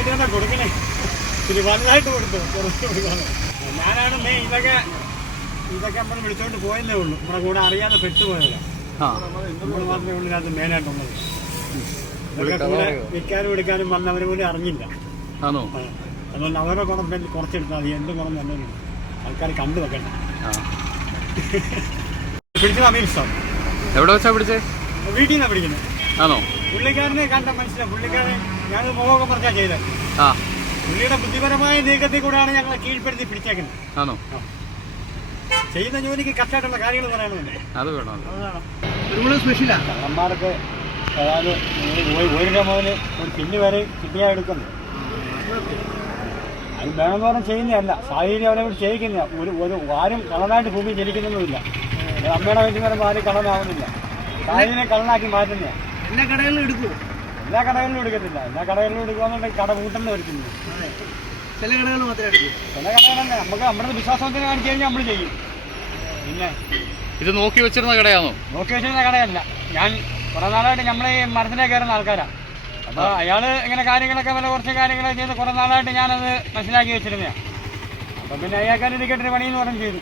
ചെറുതായിട്ട് തന്നെ കൊടുക്കണേ, ഇത്തിരി വലുതായിട്ട് കൊടുത്തു, കുറച്ച് കൊടുക്കാതെ. ഞാനാണ് മെയിൻ. ഇതൊക്കെ നമ്മൾ വിളിച്ചോണ്ട് പോയതേ ഉള്ളൂ. നമ്മുടെ കൂടെ അറിയാതെ പെട്ടുപോയതല്ല. നമ്മൾ മാത്രമേ ഉള്ളൂ ഇതിനകത്ത് മെയിനായിട്ടുള്ളത്. ഇതൊക്കെ കൂടെ വിൽക്കാനും എടുക്കാനും വന്നവർ പോലും അറിഞ്ഞില്ല. അതുകൊണ്ട് അവരുടെ ഗുണം കുറച്ചെടുത്താൽ മതി. എന്ത് ഗുണം തന്നെ ആൾക്കാർ കണ്ടു വെക്കണ്ട. പിടിച്ചത് അമീർ സാർ. എവിടെ വെച്ചാ പിടിച്ചേ? വീട്ടിൽ നിന്നാണ് പിടിക്കുന്നത്. ആണോ? പുള്ളിക്കാരനെ കണ്ട മനസ്സിലാവും. പുള്ളിക്കാരൻ ഞാൻ മുഖമൊക്കെ പറഞ്ഞാൽ ചെയ്തത്. പുള്ളിയുടെ ബുദ്ധിപരമായ നീക്കത്തിൽ കൂടെയാണ് ഞങ്ങളെ കീഴ്പ്പെടുത്തി പിടിച്ചേക്കുന്നത്. ആണോ? ചെയ്യുന്ന ജോലിക്ക് കറക്റ്റായിട്ടുള്ള കാര്യങ്ങൾ പറയാനുണ്ട്. അത് വേണം. സ്പെഷ്യലാണ് കള്ളന്മാർക്ക്. അതായത് 1 രൂപ മുതൽ ഒരു പിന്ന് വരെ കിട്ടിയാൽ എടുക്കുന്നു. അത് വേണമെന്ന് പറഞ്ഞാൽ ചെയ്യുന്നതല്ല, സാഹചര്യം അവരെ കൂടി ചെയ്യിക്കുന്ന. ഒരു ആരും കള്ളനായിട്ട് ഭൂമി ജനിക്കുന്നൊന്നുമില്ല. അമ്മയുടെ വീട്ടിൽ വരുമ്പോൾ ആരും കള്ളനാവുന്നില്ല. സാഹചര്യം കള്ളനാക്കി മാറ്റുന്ന. എല്ലാ കടകളിലും എടുക്കുമോ? എല്ലാ കടകളിലും എടുക്കത്തില്ല. എല്ലാ കടകളിലും എടുക്കുകയെന്നുണ്ടെങ്കിൽ കട കൂട്ടുന്ന വരുത്തുന്നു. ചില കടകൾ മാത്രമേ എടുക്കൂ. ചില കടകളല്ല. നമുക്ക് നമ്മുടെ വിശ്വാസത്തിന് കാണിച്ചു കഴിഞ്ഞാൽ നമ്മൾ ചെയ്യും. പിന്നെ ഇത് നോക്കി വെച്ചിരുന്ന കടയാണോ? നോക്കി വെച്ചിരുന്ന കടയല്ല. ഞാൻ കുറെ നാളായിട്ട് നമ്മൾ ഈ മരത്തിനെ കയറുന്ന ആൾക്കാരാണ്. അപ്പോൾ അയാൾ ഇങ്ങനെ കാര്യങ്ങളൊക്കെ വില കുറച്ച് കാര്യങ്ങളൊക്കെ ചെയ്ത് കുറെ നാളായിട്ട് ഞാനത് മനസ്സിലാക്കി വെച്ചിരുന്നതാണ്. അപ്പം പിന്നെ അയാൾക്കാർ ഇരിക്കട്ടൊരു പണിയെന്ന് പറഞ്ഞ് ചെയ്തു.